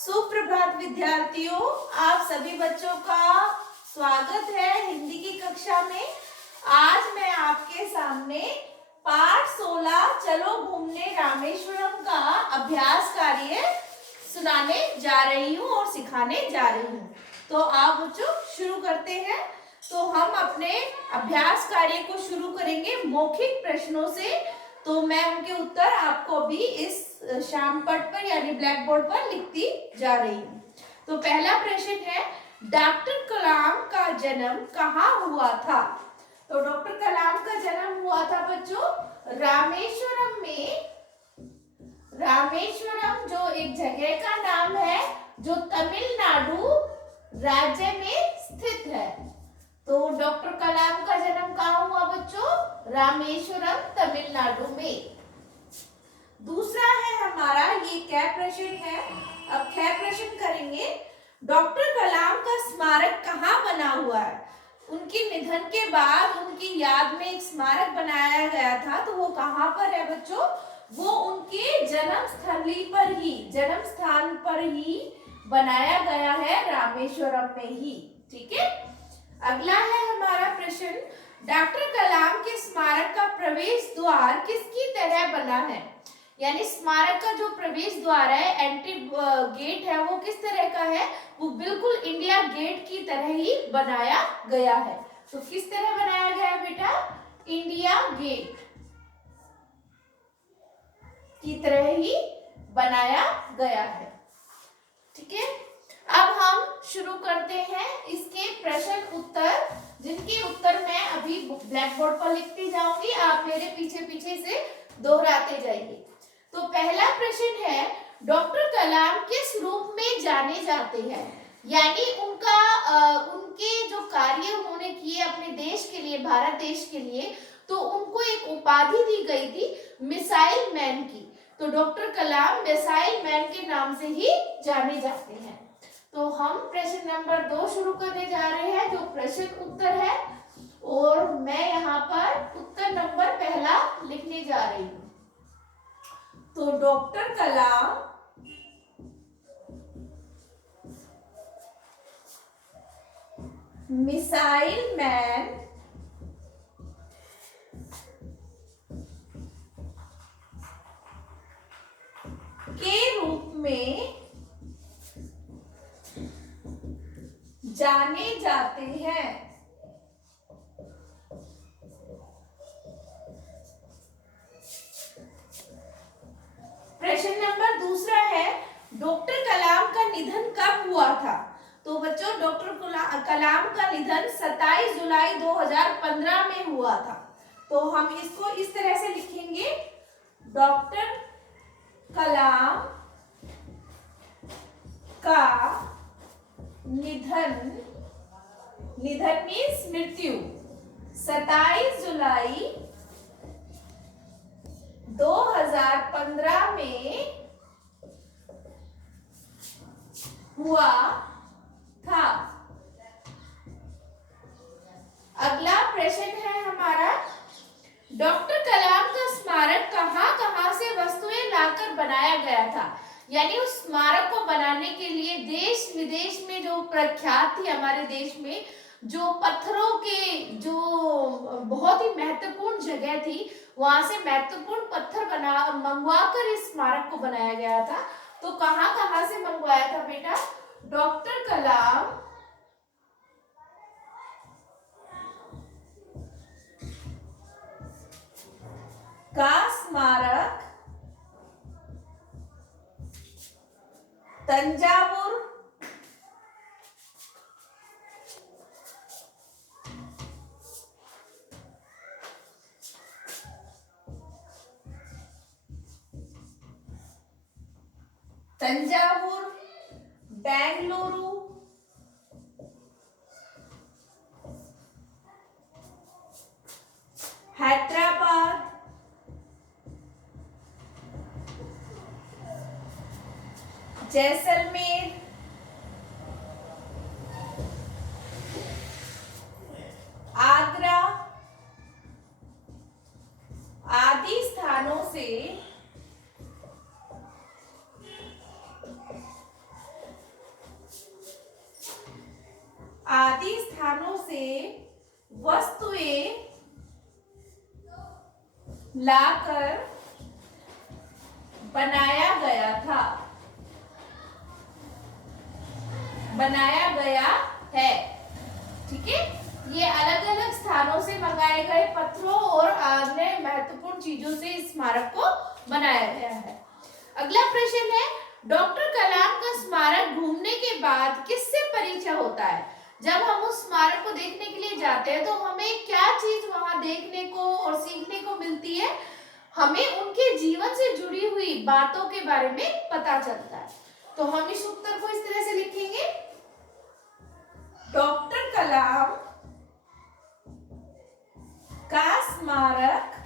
सुप्रभात विद्यार्थियों, आप सभी बच्चों का स्वागत है हिंदी की कक्षा में। आज मैं आपके सामने पाठ 16 चलो घूमने रामेश्वरम का अभ्यास कार्य सुनाने जा रही हूँ और सिखाने जा रही हूँ। तो आप बच्चों शुरू करते हैं। तो हम अपने अभ्यास कार्य को शुरू करेंगे मौखिक प्रश्नों से। तो मैं उनके उत्तर आपको अभी इस श्याम पट पर यानी ब्लैक बोर्ड पर लिखती जा रही हूँ। तो पहला प्रश्न है, डॉक्टर कलाम का जन्म कहाँ हुआ था? तो डॉक्टर कलाम का जन्म हुआ था बच्चों रामेश्वरम में। रामेश्वरम जो एक जगह का नाम है जो तमिलनाडु राज्य में स्थित है। तो डॉक्टर कलाम का जन्म कहाँ हुआ बच्चों? रामेश्वरम तमिलनाडु में। दूसरा है हमारा, ये क्या प्रश्न है? अब क्या प्रश्न करेंगे, डॉक्टर कलाम का स्मारक कहाँ बना हुआ है? उनके निधन के बाद उनकी याद में एक स्मारक बनाया गया था, तो वो कहाँ पर है बच्चों? वो उनके जन्म स्थान पर ही बनाया गया है, रामेश्वरम में ही। ठीक है। अगला है हमारा प्रश्न, डॉक्टर कलाम के स्मारक का प्रवेश द्वार किसकी तरह बना है? यानी स्मारक का जो प्रवेश द्वार है, एंट्री गेट है, वो किस तरह का है? वो बिल्कुल इंडिया गेट की तरह ही बनाया गया है। तो किस तरह बनाया गया है बेटा? इंडिया गेट की तरह ही बनाया गया है। ठीक है। अब हम शुरू करते हैं इसके प्रश्न उत्तर, जिनके उत्तर मैं अभी ब्लैक बोर्ड पर लिखती जाऊंगी, आप मेरे पीछे पीछे से दोहराते जाइए। तो पहला प्रश्न है, डॉक्टर कलाम किस रूप में जाने जाते हैं? यानी उनके जो कार्य उन्होंने किए अपने देश के लिए, भारत देश के लिए, तो उनको एक उपाधि दी गई थी मिसाइल मैन की। तो डॉक्टर कलाम मिसाइल मैन के नाम से ही जाने जाते हैं। तो हम प्रश्न नंबर 2 शुरू करने जा रहे हैं, जो प्रश्न उत्तर है, और मैं यहाँ पर उत्तर नंबर पहला लिखने जा रही हूँ। तो डॉक्टर कलाम मिसाइल मैन के रूप में जाने जाते हैं। प्रश्न नंबर दूसरा है, डॉक्टर कलाम का निधन कब हुआ था? तो बच्चों डॉक्टर कलाम का निधन 27 जुलाई 2015 में हुआ था। तो हम इसको इस तरह से लिखेंगे, डॉक्टर कलाम का निधन मीन्स मृत्यु 27 जुलाई 2015 में हुआ था। अगला प्रश्न है हमारा, डॉक्टर कलाम का स्मारक कहां से वस्तुएं लाकर बनाया गया था? यानी उस स्मारक को बनाने के लिए देश विदेश में जो प्रख्यात थी, हमारे देश में जो पत्थरों के जो बहुत ही महत्वपूर्ण जगह थी, वहां से महत्वपूर्ण पत्थर मंगवाकर इस स्मारक को बनाया गया था। तो कहां से मंगवाया था बेटा? डॉक्टर कलाम का स्मारक तंजावुर बेंगलुरु हैदराबाद जैसलमेर आगरा आदि स्थानों से स्थानों से वस्तुएं लाकर बनाया गया है। ठीक है, ये अलग अलग स्थानों से मंगाए गए पत्थरों और अन्य महत्वपूर्ण चीजों से इस स्मारक को बनाया गया है। अगला प्रश्न है, डॉक्टर कलाम का स्मारक घूमने के बाद किससे परिचय होता है? जब हम उस स्मारक को देखने के लिए जाते हैं तो हमें क्या चीज वहां देखने को और सीखने को मिलती है? हमें उनके जीवन से जुड़ी हुई बातों के बारे में पता चलता है। तो हम इस उत्तर को इस तरह से लिखेंगे, डॉक्टर कलाम का स्मारक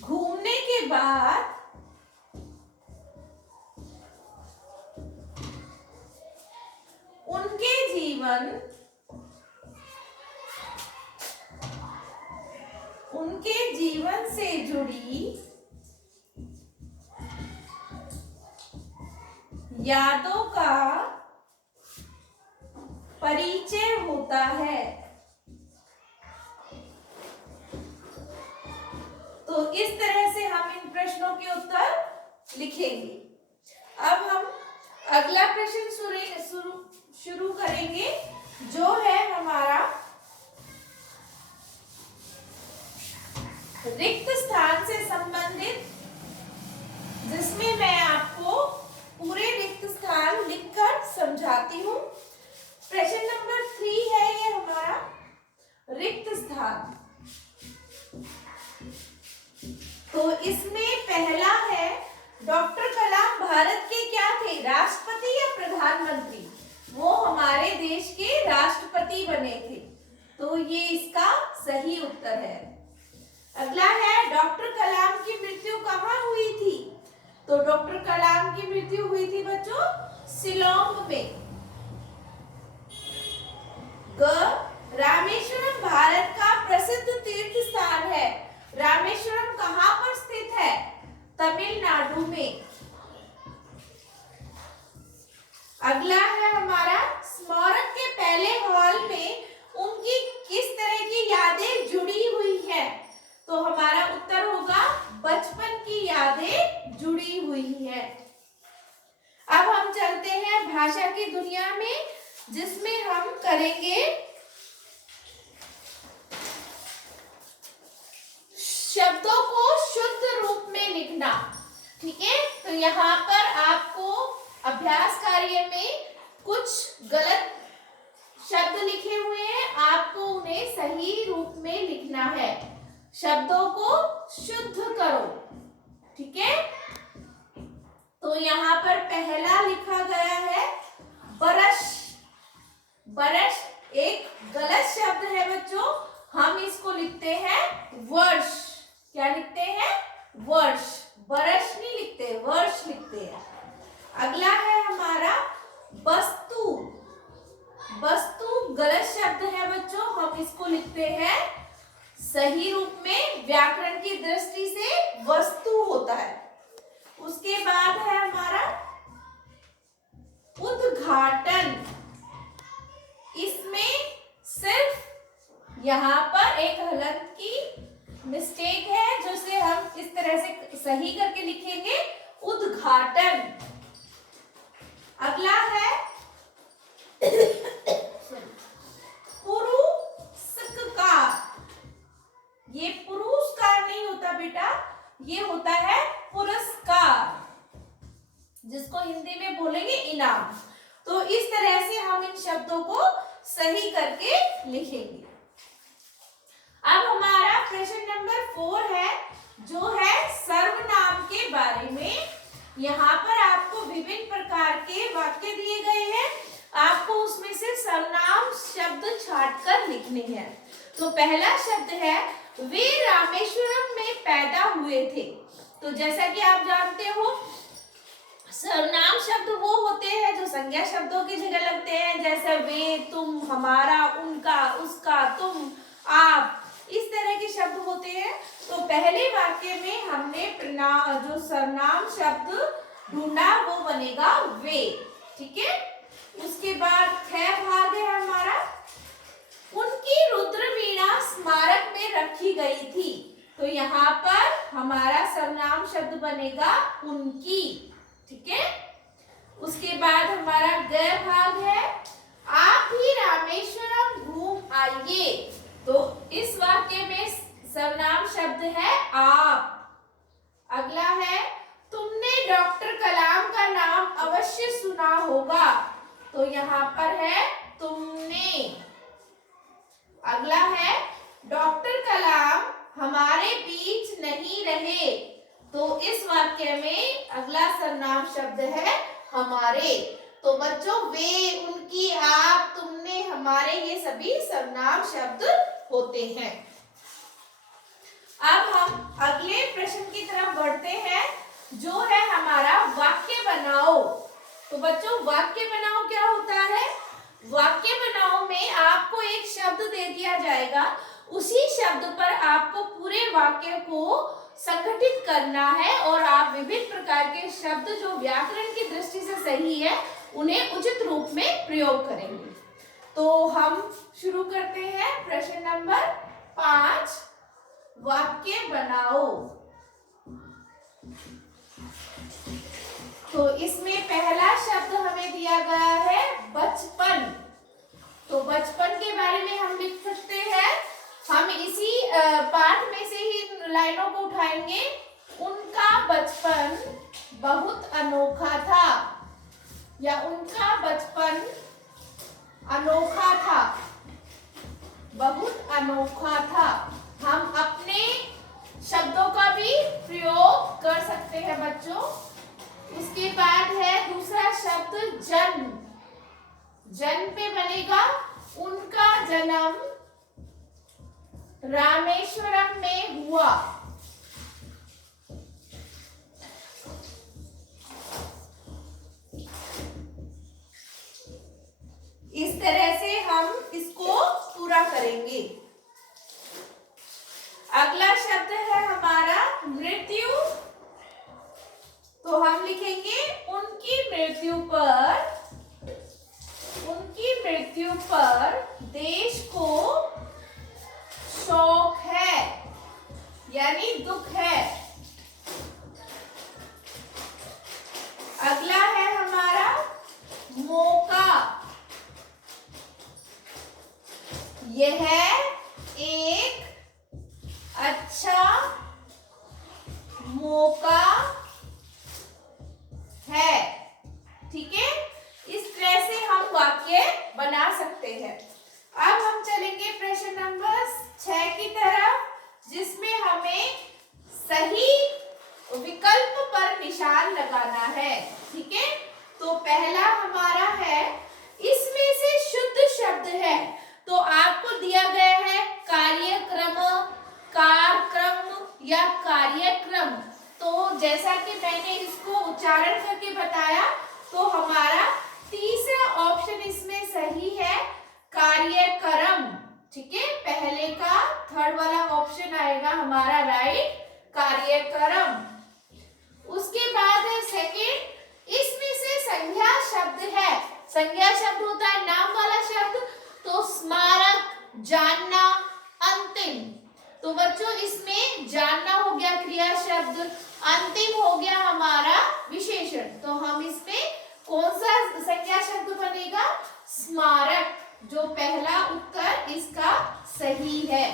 घूमने के बाद उनके जीवन से जुड़ी यादों का परिचय होता है। तो इस तरह से हम इन प्रश्नों के उत्तर लिखेंगे। अब हम अगला प्रश्न शुरू करेंगे, जो है हमारा रिक्त स्थान से संबंधित, जिसमें मैं आपको पूरे रिक्त स्थान लिखकर समझाती हूँ। प्रश्न नंबर 3 है ये हमारा रिक्त स्थान। तो इसमें पहला है, डॉक्टर कलाम भारत के क्या थे, राष्ट्रपति या प्रधानमंत्री? वो हमारे देश के राष्ट्रपति बने थे, तो ये इसका सही उत्तर है। अगला है, डॉक्टर कलाम की मृत्यु कहाँ हुई थी? तो डॉक्टर कलाम की मृत्यु हुई थी बच्चों शिलोंग में। रामेश्वरम भारत का प्रसिद्ध तीर्थ स्थान है। रामेश्वरम कहाँ पर स्थित है? तमिलनाडु में। अगला है हमारा, स्मारक के पहले हॉल में उनकी किस तरह की यादें जुड़ी हुई है? तो हमारा उत्तर होगा बचपन की यादें जुड़ी हुई है। अब हम चलते हैं भाषा की दुनिया में, जिसमें हम करेंगे शब्दों को शुद्ध रूप में लिखना। ठीक है, तो यहाँ पर आपको अभ्यास कार्य में कुछ गलत शब्द लिखे हुए हैं, आपको उन्हें सही रूप में लिखना है। शब्दों को शुद्ध करो। ठीक है, तो यहाँ पर पहला लिखा गया है बरस। बरस एक गलत शब्द है बच्चों, हम इसको लिखते हैं वर्ष। क्या लिखते हैं? वर्ष। बरस नहीं लिखते, वर्ष लिखते हैं। अगला है हमारा वस्तु। वस्तु गलत शब्द है बच्चों, हम इसको लिखते हैं सही रूप में। व्याकरण की दृष्टि से वस्तु होता है। उसके बाद है हमारा उद्घाटन। इसमें सिर्फ यहाँ पर एक हलंत की मिस्टेक है, जिसे हम इस तरह से सही करके लिखेंगे, उद्घाटन। अगला है पुरस्कार। ये पुरस्कार नहीं होता बेटा, ये होता है पुरस्कार, जिसको हिंदी में बोलेंगे इनाम। तो इस तरह से हम इन शब्दों को सही करके लिखेंगे। अब हमारा प्रश्न नंबर 4 है, जो है सर्वनाम के बारे में। यहाँ पर आपको विभिन्न प्रकार के वाक्य दिए गए हैं, आपको उसमें से सर्वनाम शब्द छांटकर लिखने हैं। तो पहला शब्द है, वे रामेश्वरम में पैदा हुए थे। तो जैसा कि आप जानते हो, सर्वनाम शब्द वो होते हैं जो संज्ञा शब्दों की जगह लगते हैं, जैसे वे, तुम, हमारा, उनका, उसका, तुम, आप, इस तरह के शब्द होते हैं। तो पहले वाक्य में हमने जो सर्वनाम शब्द ढूंढा वो बनेगा वे। ठीक है, उसके बाद ख भाग है हमारा, उनकी रुद्रवीणा स्मारक में रखी गई थी। तो यहाँ पर हमारा सर्वनाम शब्द बनेगा उनकी। ठीक है। उसके बाद हमारा ग भाग है, आप भी रामेश्वरम घूम आइए। तो इस वाक्य में सर्वनाम शब्द है आप। अगला है, तुमने डॉक्टर कलाम का नाम अवश्य सुना होगा। तो यहाँ पर है तुमने। अगला है, डॉक्टर कलाम हमारे बीच नहीं रहे। तो इस वाक्य में अगला सर्वनाम शब्द है हमारे। तो बच्चों वे, उनकी, आप, तुमने, हमारे, ये सभी सर्वनाम शब्द होते हैं। अब हम अगले प्रश्न की तरफ बढ़ते हैं, जो है हमारा वाक्य बनाओ। तो बच्चों वाक्य बनाओ क्या होता है? वाक्य बनाओ में आपको एक शब्द दे दिया जाएगा, उसी शब्द पर आपको पूरे वाक्य को संगठित करना है और आप विभिन्न प्रकार के शब्द जो व्याकरण की दृष्टि से सही है उन्हें उचित रूप में प्रयोग करेंगे। तो हम शुरू करते हैं प्रश्न नंबर 5, वाक्य बनाओ। तो इसमें पहला शब्द हमें दिया गया है बचपन। तो बचपन के बारे में हम लिख सकते हैं, हम इसी पाठ में से ही लाइनों को उठाएंगे। उनका बचपन बहुत अनोखा था, या उनका बचपन अनोखा था, बहुत अनोखा था। हम अपने शब्दों का भी प्रयोग कर सकते हैं बच्चों। उसके बाद है दूसरा शब्द जन्म। जन्म पे बनेगा, उनका जन्म रामेश्वरम में हुआ। इस तरह से हम इसको पूरा करेंगे। अगला शब्द है हमारा मृत्यु। तो हम लिखेंगे उनकी मृत्यु पर देश को शोक है, यानी दुख है। अगला है हमारा मौका। यह एक अच्छा मौका है। ठीक है, इस तरह से हम वाक्य बना सकते हैं। अब हम चलेंगे प्रश्न नंबर 6 की तरफ, जिसमें हमें सही विकल्प पर निशान लगाना है। ठीक है, तो पहला हमारा है, इसमें से शुद्ध शब्द है। तो आपको दिया गया है कार्यक्रम, कार्यक्रम या कार्यक्रम। तो जैसा कि मैंने इसको उच्चारण करके बताया, तो हमारा तीसरा ऑप्शन इसमें सही है, कार्यक्रम। ठीक है, पहले का थर्ड वाला ऑप्शन आएगा हमारा राइट, कार्यक्रम। उसके बाद है सेकंड, इसमें से संज्ञा शब्द है। संज्ञा शब्द होता है नाम वाला शब्द। तो स्मारक, जानना, अंतिम। तो बच्चों इसमें जानना हो गया क्रिया शब्द, अंतिम हो गया हमारा विशेषण। तो हम इसमें कौन सा संज्ञा शब्द बनेगा? स्मारक। जो पहला उत्तर इसका सही है,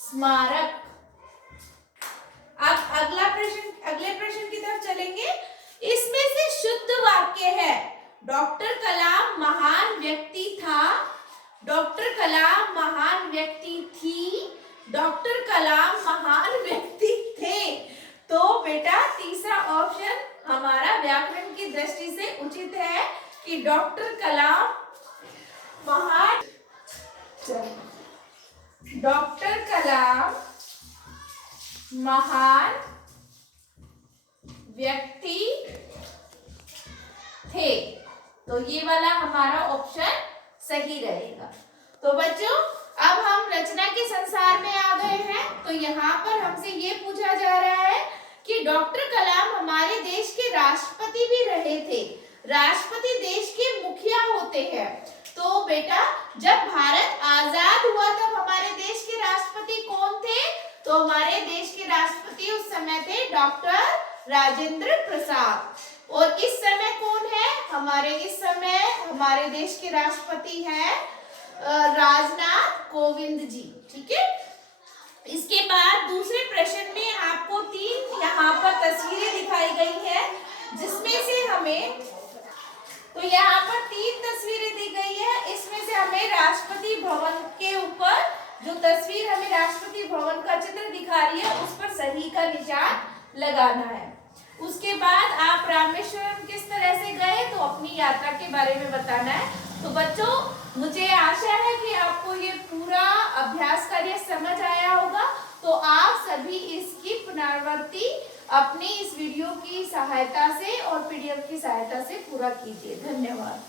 स्मारक। अब अगले प्रश्न की तरफ चलेंगे। इसमें से शुद्ध वाक्य है, डॉक्टर कलाम महान व्यक्ति था, डॉक्टर कलाम महान व्यक्ति थी, डॉक्टर कलाम महान व्यक्ति थे। तो बेटा तीसरा ऑप्शन हमारा व्याकरण की दृष्टि से उचित है कि डॉक्टर कलाम महान व्यक्ति थे। तो ये वाला हमारा ऑप्शन सही रहेगा। तो बच्चों अब हम रचना के संसार में आ गए हैं। तो यहाँ पर हमसे ये पूछा जा रहा है कि डॉक्टर कलाम हमारे देश के राष्ट्रपति भी रहे थे। राष्ट्रपति देश के मुखिया होते हैं। तो बेटा जब भारत आजाद हुआ तब हमारे देश के राष्ट्रपति कौन थे? तो हमारे देश के राष्ट्रपति उस समय थे डॉक्टर राजेंद्र प्रसाद। और इस समय कौन है? इस समय हमारे देश के राष्ट्रपति हैं राजनाथ कोविंद जी। ठीक है। इसके बाद दूसरे प्रश्न में आपको 3 यहाँ पर तस्वीरें दिखाई गई है, जिसमें से हमें, तो यहाँ पर 3 तस्वीरें दी गई है। इसमें से हमें राष्ट्रपति भवन के ऊपर जो तस्वीर हमें राष्ट्रपति भवन का चित्र दिखा रही है उस पर सही का निशान लगाना है। उसके बाद आप रामेश्वरम किस तरह से गए तो अपनी यात्रा के बारे में बताना है। तो बच्चों मुझे आशा है कि आपको ये पूरा अभ्यास कार्य समझ आया होगा। तो आप सभी इसकी पुनरावृत्ति अपनी इस वीडियो की सहायता से और पीडीएफ की सहायता से पूरा कीजिए। धन्यवाद।